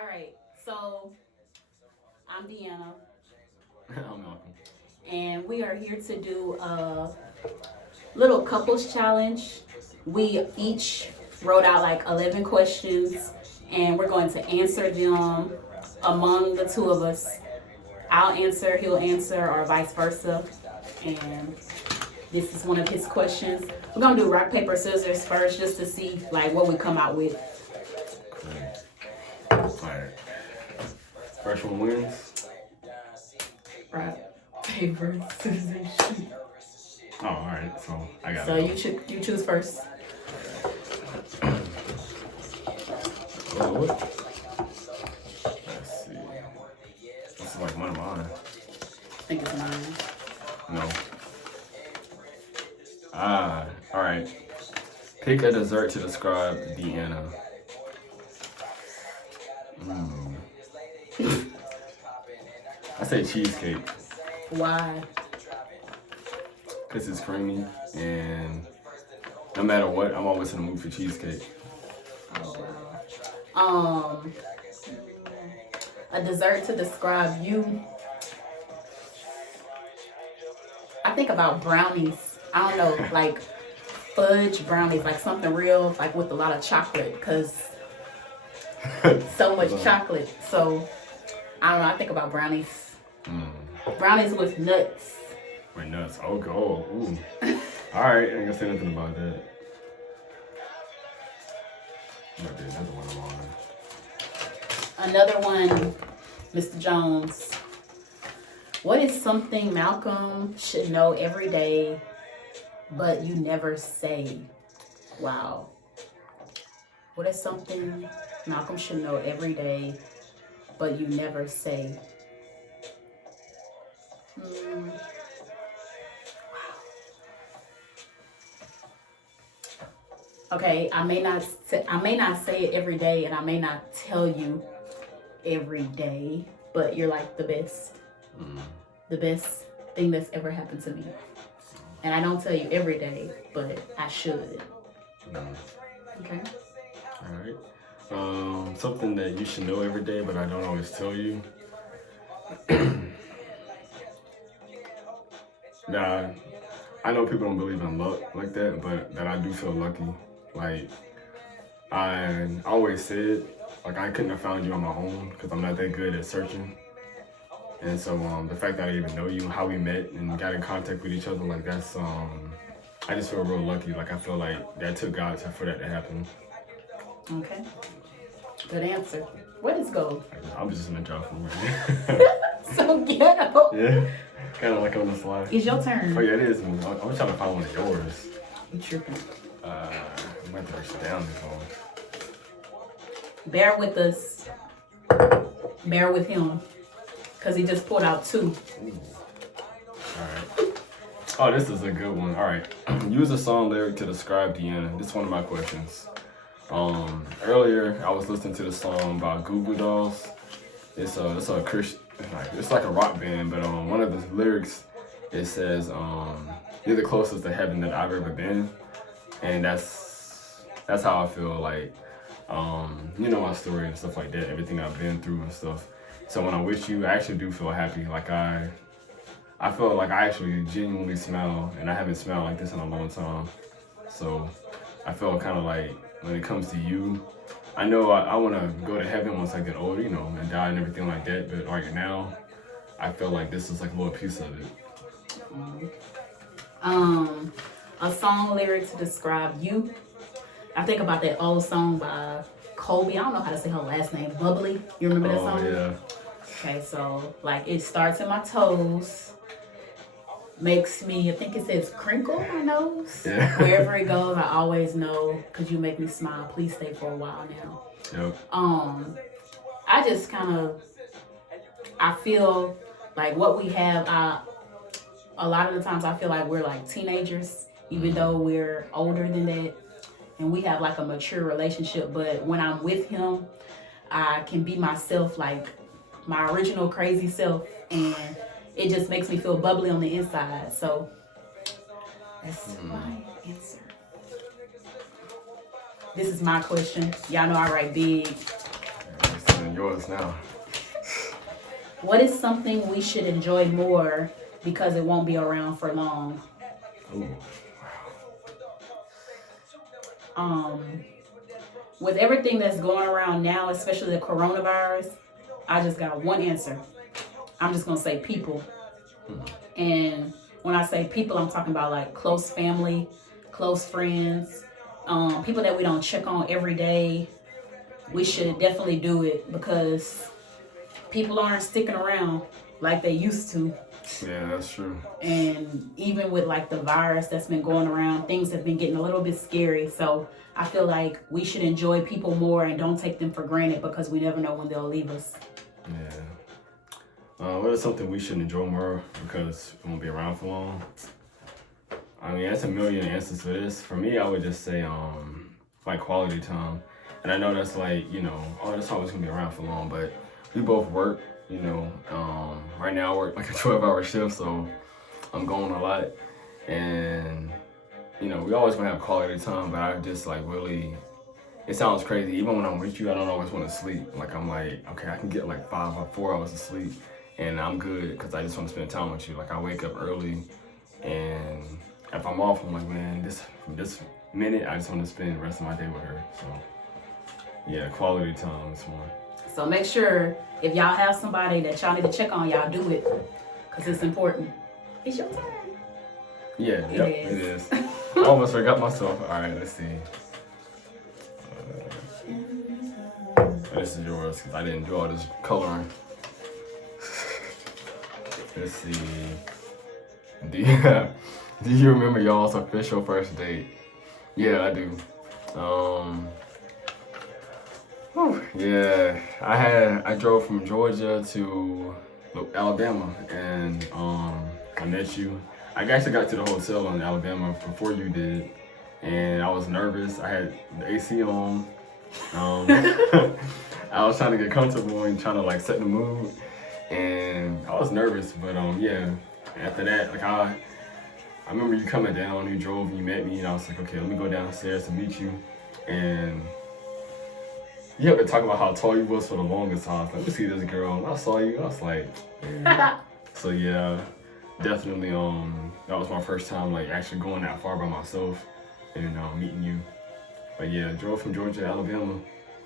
All right, so I'm Deanna, I'm Malcolm. and we are here to do a little couples challenge. We each wrote out like 11 questions, and we're going to answer them among the two of us. I'll answer, he'll answer, or vice versa. And this is one of his questions. We're gonna do rock, paper, scissors first, just to see like what we come out with. Cool. Alright. First one wins. Rock, paper, scissors, shoot. Oh, alright. So I got So it. you choose first. What? Let's see. This is like one of mine. I think it's mine. No. Alright. Pick a dessert to describe Deanna. I say cheesecake Why? because it's creamy and no matter what, I'm always in the mood for cheesecake. Oh wow. A dessert to describe you. I think about brownies. I don't know, like fudge brownies, like something real, like with a lot of chocolate, cause so much chocolate. So I don't know. I think about brownies. Brownies with nuts. With nuts. Oh, go. Ooh. Alright, I ain't gonna say nothing about that. Might be another one of mine. Another one, Mr. Jones. What is something Malcolm should know every day, but you never say? Wow. What is something Malcolm should know every day, but you never say? Wow. Okay, I may not say it every day, and I may not tell you every day, but you're like the best. The best thing that's ever happened to me. And I don't tell you every day, but I should. Okay. Alright. Something that you should know every day, but I don't always tell you. Nah, I know people don't believe in luck like that, but that I do feel lucky. Like, I always said, like, I couldn't have found you on my own because I'm not that good at searching. And so the fact that I even know you, how we met and got in contact with each other, like that's, I just feel real lucky. Like I feel like that took God for that to happen. Okay. Good answer. What is gold? I'm just gonna drop from right So ghetto. Yeah, kind of like on the slide. It's your turn. Oh yeah, it is. I'm trying to find one of yours. You tripping. I'm going to rush it down this one. Bear with us. Bear with him. Because he just pulled out two. Alright. Oh, this is a good one. Alright. Use a song lyric to describe Deanna. This is one of my questions. Earlier, I was listening to the song by Goo Goo Dolls. It's a Christian, it's like a rock band, but one of the lyrics, it says, you're the closest to heaven that I've ever been. And that's how I feel, like, you know my story and stuff like that, everything I've been through and stuff. So when I'm with you, I actually do feel happy. Like I feel like I actually genuinely smile, and I haven't smiled like this in a long time. So I feel kind of like when it comes to you, I know I want to go to heaven once I get older, you know, and die and everything like that. But right now, I feel like this is like a little piece of it. A song lyric to describe you. I think about that old song by Colby. I don't know how to say her last name. Bubbly. You remember that song? Oh yeah. Okay, so like it starts in my toes, makes me, I think it says crinkle my nose. Yeah. Wherever it goes, I always know because you make me smile. Please stay for a while now. Yep. I just kind of, I feel like what we have, a lot of the times I feel like we're like teenagers, even though we're older than that. And we have like a mature relationship. But when I'm with him, I can be myself, like my original crazy self. And it just makes me feel bubbly on the inside. So that's my answer. This is my question. Y'all know I write big. yours now. What is something we should enjoy more because it won't be around for long? Ooh. With everything that's going around now, especially the coronavirus, I just got one answer. I'm just gonna say people. And when I say people, I'm talking about like close family, close friends, people that we don't check on every day. We should definitely do it because people aren't sticking around like they used to. Yeah, that's true. And even with like the virus that's been going around, things have been getting a little bit scary. So I feel like we should enjoy people more and don't take them for granted because we never know when they'll leave us. Yeah. What is something we should enjoy more because it won't be around for long? I mean, that's a million answers to this. For me, I would just say like quality time. And I know that's like, you know, oh, that's always gonna be around for long, but we both work, you know. Right now I work like a 12-hour shift, so I'm going a lot. And, you know, we always gonna have quality time, but I just like really, it sounds crazy. Even when I'm with you, I don't always want to sleep. Like I'm like, okay, I can get like 5 or 4 hours of sleep and I'm good because I just want to spend time with you. Like I wake up early and if I'm off, I'm like, man, this minute, I just want to spend the rest of my day with her. So yeah, quality time is one. So make sure if y'all have somebody that y'all need to check on, y'all do it because it's important. It's your turn. Yeah, yep, it is. I almost forgot myself. All right, let's see. This is yours because I didn't do all this coloring. Let's see. Do you remember y'all's official first date? Yeah, I do. Yeah, I drove from Georgia to Alabama, and I met you. I actually got to the hotel in Alabama before you did, and I was nervous. I had the AC on. I was trying to get comfortable and trying to like set the mood, and I was nervous. But yeah, after that, like I remember you coming down, you drove, and you met me, and I was like, okay, let me go downstairs to meet you, and you have to talk about how tall you was for the longest time. Let me see this girl. And I saw you. I was like, yeah. So yeah, definitely. That was my first time like actually going that far by myself and meeting you. But yeah, drove from Georgia to Alabama.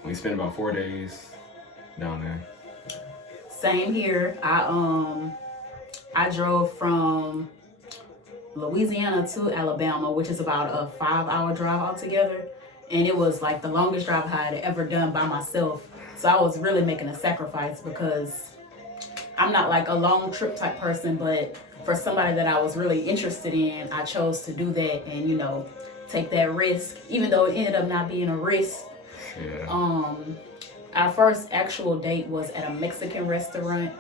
We spent about 4 days down there. Same here. I drove from Louisiana to Alabama, which is about a 5-hour drive altogether. And it was like the longest drive I had ever done by myself. So I was really making a sacrifice because I'm not like a long trip type person, but for somebody that I was really interested in, I chose to do that and, you know, take that risk, even though it ended up not being a risk. Yeah. Our first actual date was at a Mexican restaurant,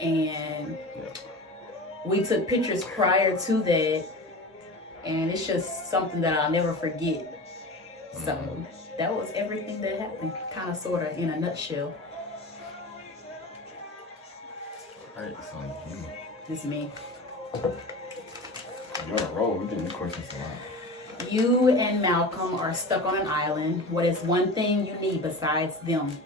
and we took pictures prior to that, and it's just something that I'll never forget. So that was everything that happened, kind of, sort of, in a nutshell. All right, so It's me. You're on a roll. We're getting the questions a lot. You and Malcolm are stuck on an island. What is one thing you need besides them?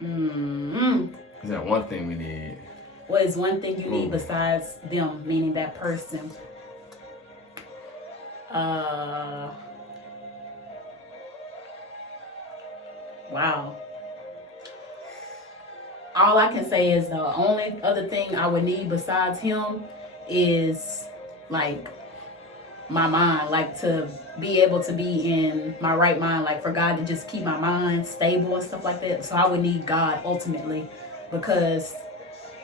Is that one thing we need? What is one thing you need besides them, meaning that person? Wow. All I can say is the only other thing I would need besides him is like my mind, like to be able to be in my right mind, like for God to just keep my mind stable and stuff like that. So I would need God ultimately, because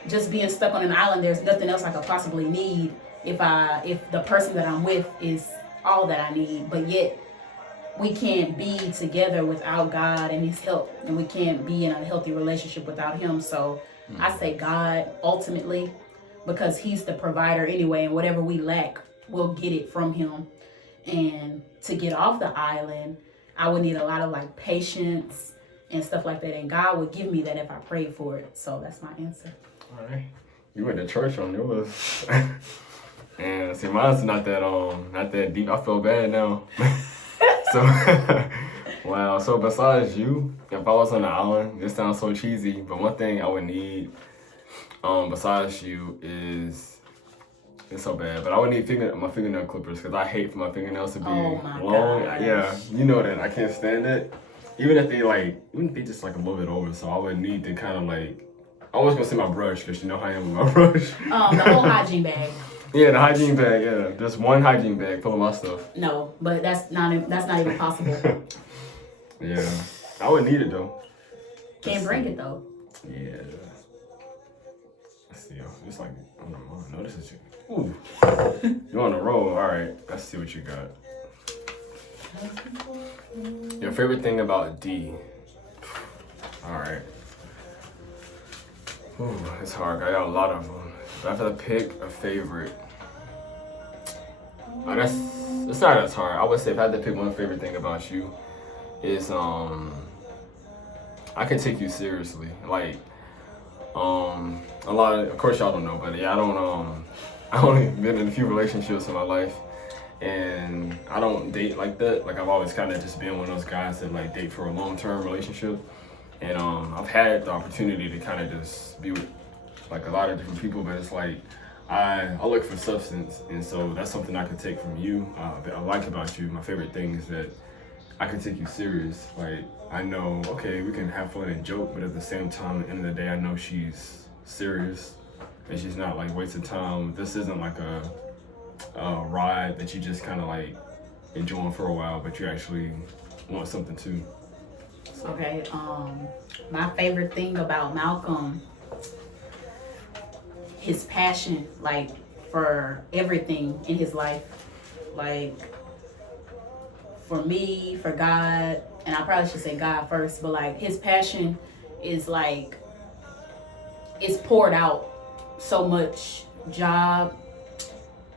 just being stuck on an island, there's nothing else I could possibly need if the person that I'm with is all that I need. But yet we can't be together without God and his help, and we can't be in a healthy relationship without him. So I say God ultimately, because he's the provider anyway, and whatever we lack, we'll get it from him. And to get off the island, I would need a lot of like patience and stuff like that, and God would give me that if I prayed for it. So that's my answer. All right. You went to church on yours. And see, mine's not that deep. I feel bad now. So Wow. So besides you, if I was on the island, this sounds so cheesy, but one thing I would need, besides you is. It's so bad, but I would need my fingernail clippers because I hate for my fingernails to be long. gosh. Yeah, you know that I can't stand it. Even if they just like a little bit over, so I would need to kind of like. I was gonna say my brush because you know how I am with my brush. The whole hygiene bag. Yeah, the hygiene bag. Yeah, just one hygiene bag full of my stuff. No, but that's not even possible. Yeah, I would need it though. Can't bring it though. Yeah. Let's see. It's like on the mind. No, this is you. Ooh. You're on the roll. All right. Let's see what you got. Your favorite thing about D. All right. Ooh, it's hard. I got a lot of them. If I have to pick a favorite, it's not as hard. I would say if I had to pick one favorite thing about you, is I can take you seriously. Like a lot of course y'all don't know, but yeah, I only been in a few relationships in my life, and I don't date like that. Like I've always kind of just been one of those guys that like date for a long-term relationship, and I've had the opportunity to kind of just be with like a lot of different people, but it's like I look for substance, and so that's something I could take from you. That I like about you. My favorite thing is that I can take you serious. Like I know, okay, we can have fun and joke, but at the same time, at the end of the day, I know she's serious. And she's not like wasting time. This isn't like a ride that you just kind of like enjoying for a while, but you actually want something too. So. Okay. My favorite thing about Malcolm, his passion, like for everything in his life, like for me, for God, and I probably should say God first, but like his passion is like it's poured out. So much job,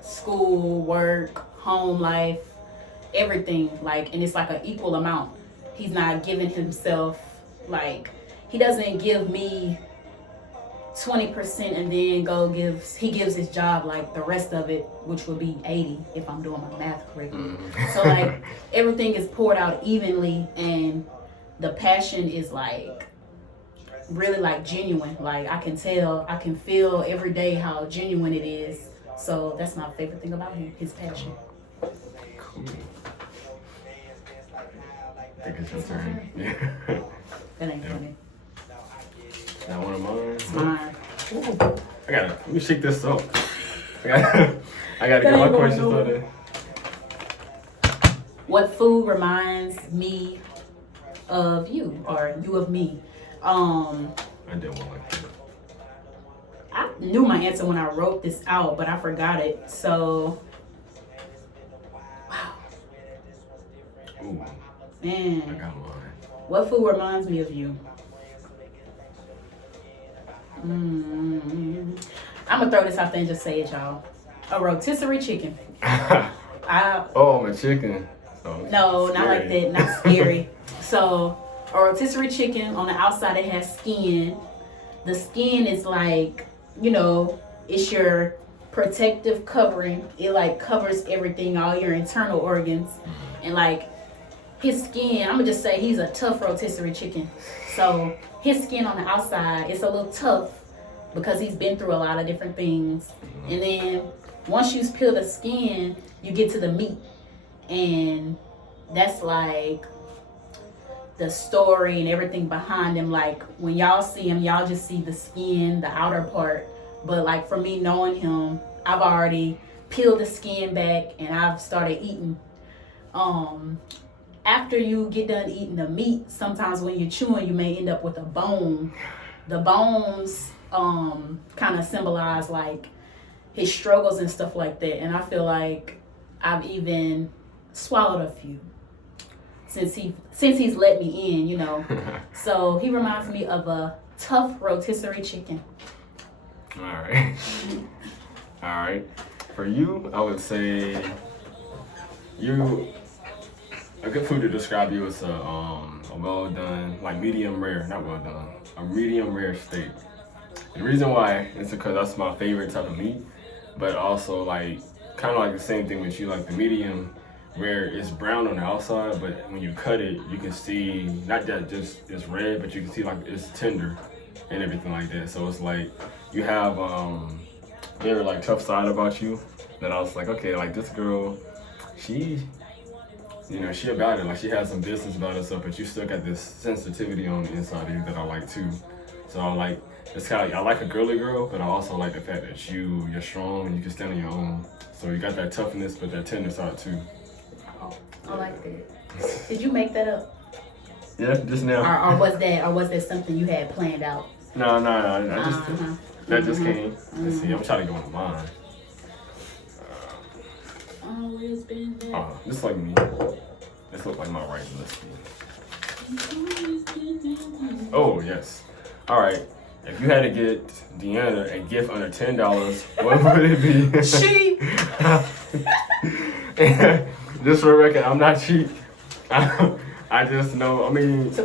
school, work, home life, everything, like, and it's like an equal amount. He's not giving himself, like, he doesn't give me 20% and then he gives his job like the rest of it, which would be 80 if I'm doing my math correctly. So like everything is poured out evenly, and the passion is like really like genuine. Like I can feel every day how genuine it is. So that's my favorite thing about him, his passion. Cool. I think it's your turn. Yeah. That ain't funny. That one of mine? It's mine. Let me shake this up. I gotta get my questions started. What food reminds me of you, or you of me? I did one like that. I knew my answer when I wrote this out, but I forgot it. So, wow. Ooh. Man. I got mine. What food reminds me of you? I'm gonna throw this out there and just say it, y'all. A rotisserie chicken. Oh, my chicken. Oh, No, scary. not like that. Not scary. So, a rotisserie chicken, on the outside it has skin. The skin is like, it's your protective covering. It like covers everything, all your internal organs. And like his skin, I'm gonna just say he's a tough rotisserie chicken. So his skin on the outside, it's a little tough because he's been through a lot of different things. And then once you peel the skin, you get to the meat. And that's like the story and everything behind him. Like when y'all see him, y'all just see the skin, the outer part. But like for me knowing him, I've already peeled the skin back and I've started eating. After you get done eating the meat, sometimes when you're chewing, you may end up with a bone. The bones kind of symbolize like his struggles and stuff like that. And I feel like I've even swallowed a few since he's let me in, So he reminds me of a tough rotisserie chicken. All right. For you, I would say a good food to describe you is a well done, like medium rare, not well done, a medium rare steak. The reason why is because that's my favorite type of meat, but also like kind of like the same thing with you, like the medium where it's brown on the outside, but when you cut it, you can see not that just it's red, but you can see like it's tender and everything like that. So it's like you have very like tough side about you. That I was like, okay, like this girl, she about it. Like she has some business about herself, but you still got this sensitivity on the inside of you that I like too. So I like it's kind of like, I like a girly girl, but I also like the fact that you're strong and you can stand on your own. So you got that toughness, but that tender side too. Oh, I like that. Did you make that up? Yeah, just now. Or was that something you had planned out? No. That just came. Let's see. I'm trying to go on mine. Always been there. Oh, just like me. This looks like my writing. Let's see. Oh yes. All right. If you had to get Deanna a gift under $10, what would it be? Cheap. Just for the record, I'm not cheap. I just know. I mean.